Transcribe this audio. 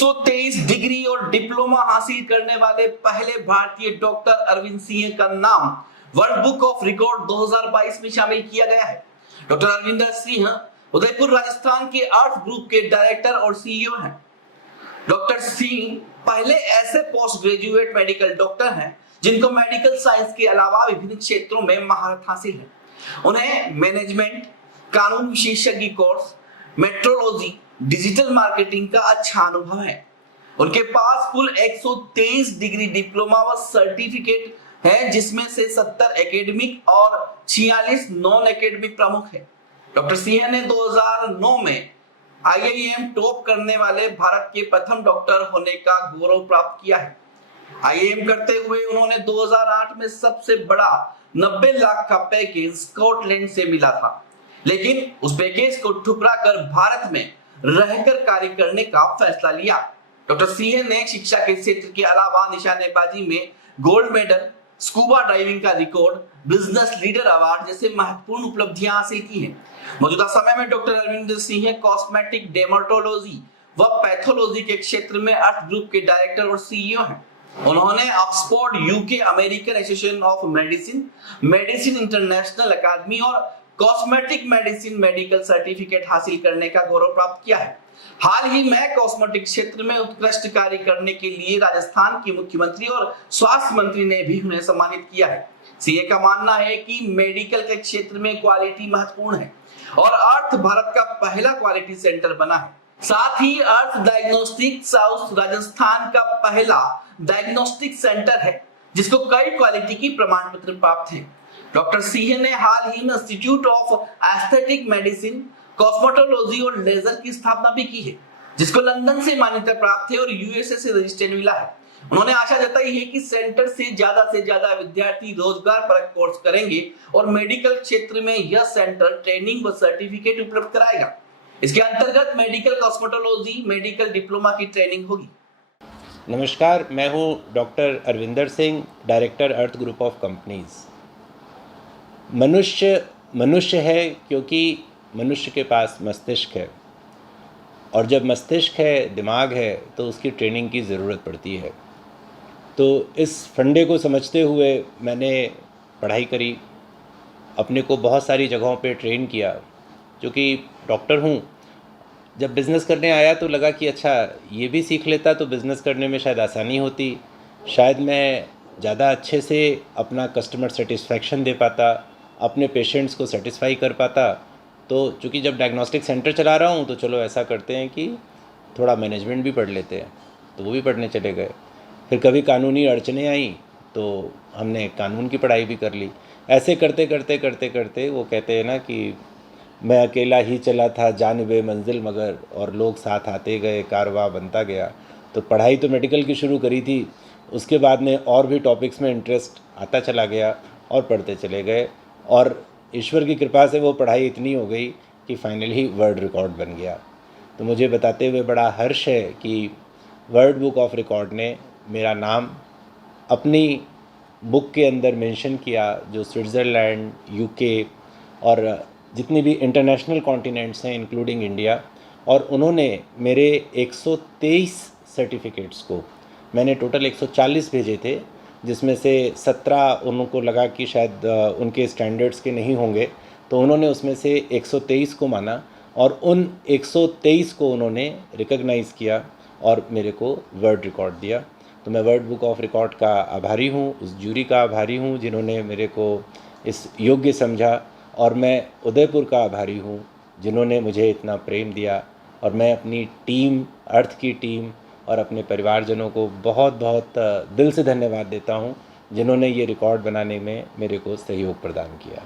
123 degree और diploma हासिल करने वाले पहले भारतीय डॉक्टर अरविंद सिंह का नाम वर्ल्ड बुक ऑफ रिकॉर्ड 2022 में शामिल किया गया है। डॉक्टर अरविंद सिंह उदयपुर राजस्थान के अर्थ ग्रुप के डायरेक्टर और सीईओ हैं। डॉक्टर सिंह पहले ऐसे पोस्ट ग्रेजुएट मेडिकल डॉक्टर हैं जिनको मेडिकल साइंस के अलावा विभिन्न क्षेत्रों में महारत हासिल है। उन्हें मैनेजमेंट, कानून विशेषज्ञ कोर्स, मेट्रोलॉजी, डिजिटल मार्केटिंग का अच्छा अनुभव है। उनके पास कुल 123 डिग्री डिप्लोमा व सर्टिफिकेट है, जिसमें से 70 एकेडमिक और 46 नॉन एकेडमिक प्रमुख है। डॉक्टर सिंह ने 2009 में IIM टॉप करने वाले भारत के प्रथम डॉक्टर होने का गौरव प्राप्त किया है। IIM करते हुए उन्होंने 2008 में सबसे बड़ा 90 लाख का पैकेज स्कॉटलैंड से मिला था, लेकिन उस पैकेज को ठुकरा कर भारत में रहकर कार्य करने का फैसला लिया। डॉक्टर सिंह ने शिक्षा के क्षेत्र के अलावा निशानेबाजी में गोल्ड मेडल, स्कूबा डाइविंग का रिकॉर्ड, बिजनेस लीडर अवार्ड जैसे महत्वपूर्ण उपलब्धियां हासिल की हैं। मौजूदा समय में doctor Arvind Singh cosmetic, dermatology व पैथोलॉजी के क्षेत्र में अर्थ ग्रुप के डायरेक्टर और सीईओ हैं। उन्होंने Oxford, UK, American association of medicine, medicine international academy और कॉस्मेटिक मेडिसिन मेडिकल सर्टिफिकेट हासिल करने का गौरव प्राप्त किया है। हाल ही में कॉस्मेटिक क्षेत्र में उत्कृष्ट कार्य करने के लिए राजस्थान के मुख्यमंत्री और स्वास्थ्य मंत्री ने भी उन्हें सम्मानित किया है। सीए का मानना है कि मेडिकल के क्षेत्र में क्वालिटी महत्वपूर्ण है और अर्थ भारत का पहला क्वालिटी सेंटर बना है। साथ ही अर्थ डायग्नोस्टिक साउथ राजस्थान का पहला डायग्नोस्टिक सेंटर है, जिसको कई क्वालिटी की प्रमाण पत्र प्राप्त है। डॉक्टर सिंह ने हाल ही में institute of aesthetic medicine, cosmetology और लेजर की स्थापना भी की है, जिसको लंदन से मान्यता प्राप्त है और यूएसए से रजिस्ट्रेशन मिला है। उन्होंने आशा जताई है कि सेंटर से ज्यादा विद्यार्थी रोजगार परक कोर्स करेंगे और मेडिकल क्षेत्र में यह सेंटर ट्रेनिंग व सर्टिफिकेट उपलब्ध कराएगा। इसके अंतर्गत मेडिकल कॉस्मेटोलॉजी मेडिकल डिप्लोमा की ट्रेनिंग होगी। नमस्कार, मैं हूँ doctor Arvinder Singh, director earth group of companies. मनुष्य है क्योंकि मनुष्य के पास मस्तिष्क है, और जब मस्तिष्क है, दिमाग है, तो उसकी ट्रेनिंग की ज़रूरत पड़ती है। तो इस फंडे को समझते हुए मैंने पढ़ाई करी, अपने को बहुत सारी जगहों पे ट्रेन किया। क्योंकि डॉक्टर हूँ, जब बिज़नेस करने आया तो लगा कि अच्छा ये भी सीख लेता तो बिज़नेस करने में शायद आसानी होती, शायद मैं ज़्यादा अच्छे से अपना कस्टमर सेटिस्फेक्शन दे पाता, अपने पेशेंट्स को सेटिस्फाई कर पाता। तो चूँकि जब डायग्नोस्टिक सेंटर चला रहा हूँ तो चलो ऐसा करते हैं कि थोड़ा मैनेजमेंट भी पढ़ लेते हैं, तो वो भी पढ़ने चले गए। फिर कभी कानूनी अड़चने आई तो हमने कानून की पढ़ाई भी कर ली। ऐसे करते करते वो कहते हैं ना कि मैं अकेला ही चला था जानिबे मंजिल मगर, और लोग साथ आते गए, कारवां बनता गया। तो पढ़ाई तो मेडिकल की शुरू करी थी, उसके बाद में और भी टॉपिक्स में इंटरेस्ट आता चला गया और पढ़ते चले गए, और ईश्वर की कृपा से वो पढ़ाई इतनी हो गई कि फाइनली वर्ल्ड रिकॉर्ड बन गया। तो मुझे बताते हुए बड़ा हर्ष है कि वर्ल्ड बुक ऑफ रिकॉर्ड ने मेरा नाम अपनी बुक के अंदर मेंशन किया, जो स्विट्ज़रलैंड, यूके और जितनी भी इंटरनेशनल कॉन्टिनेंट्स हैं इंक्लूडिंग इंडिया, और उन्होंने मेरे 123 सर्टिफिकेट्स को, मैंने टोटल 140 भेजे थे, जिसमें से 17 उनको लगा कि शायद उनके स्टैंडर्ड्स के नहीं होंगे, तो उन्होंने उसमें से 123 को माना और उन 123 को उन्होंने रिकॉग्नाइज़ किया और मेरे को वर्ल्ड रिकॉर्ड दिया। तो मैं वर्ल्ड बुक ऑफ रिकॉर्ड का आभारी हूँ, उस जूरी का आभारी हूँ जिन्होंने मेरे को इस योग्य समझा, और मैं उदयपुर का आभारी हूँ जिन्होंने मुझे इतना प्रेम दिया। और मैं अपनी टीम, अर्थ की टीम और अपने परिवारजनों को बहुत बहुत दिल से धन्यवाद देता हूँ, जिन्होंने ये रिकॉर्ड बनाने में मेरे को सहयोग प्रदान किया।